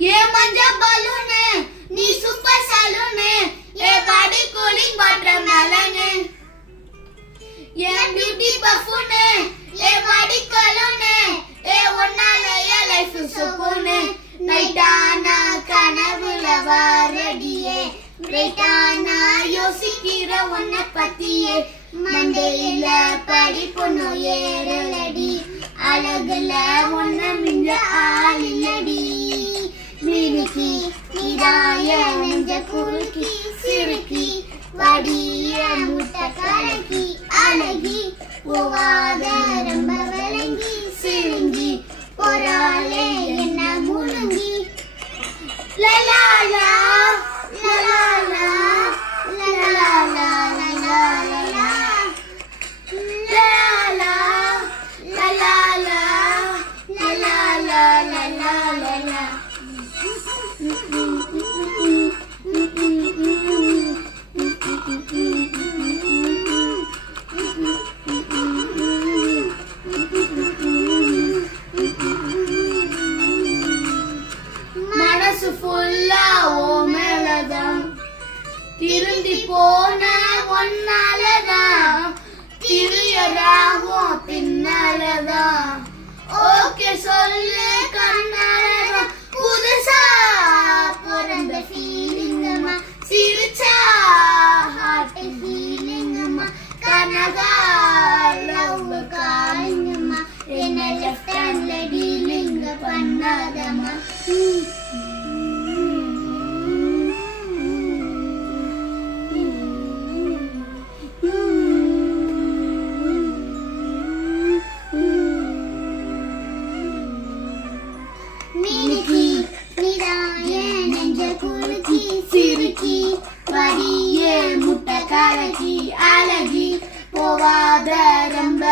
ஏ மஞ்ச பலூனு நீ super saloon ஏ பாடி கூலிங் வாட்டர் மெலனு ஏ பியூட்டி பஃபூனு ஏ பாடி கலூனு ஏ ஒன்னால ஏ லைஃப் சுகூனு நைட்டானா கனவுல வரடியே பிரைட்டானா யோசிக்கிற உன்னை பத்தியே மண்டையில படிப்புனோ ஏறலடி அழகுல ஒன்ன மிஞ்ச ஆளில்லடி மினுக்கி நிதாய நெஞ்ச குறுக்கி சிறுக்கி வடிய முட்டை கலக்கி அழகி போவாத ரொம்ப விளங்கி சிறுங்கி பொறாலே என்ன முழுங்கி லலாலா லலாலா லலாலா லலாலா லலாலா லலாலா லலாலா லலாலா மனசு ஃபுல்லா ஓ மேலதான் திருந்தி போன ஒன்னாலதான் திரியராகும் பின்னாலதான் ஓகே சொல்லு கண்ணாலதான் புதுசா பிறந்த ஃபீலிங்கம்மா சிரிச்சா ஹார்ட் ஃபீலிங்கம்மா கனகா லவ் காலிங்கம்மா என்ன லெஃப்ட் ஹேண்ட்ல டீலிங்க பண்ணாதம்மா மினுக்கி நிதாய நெஞ்ச குறுக்கி சிறுக்கி வடிய முட்டை கலக்கி அழகி போவாத ரொம்ப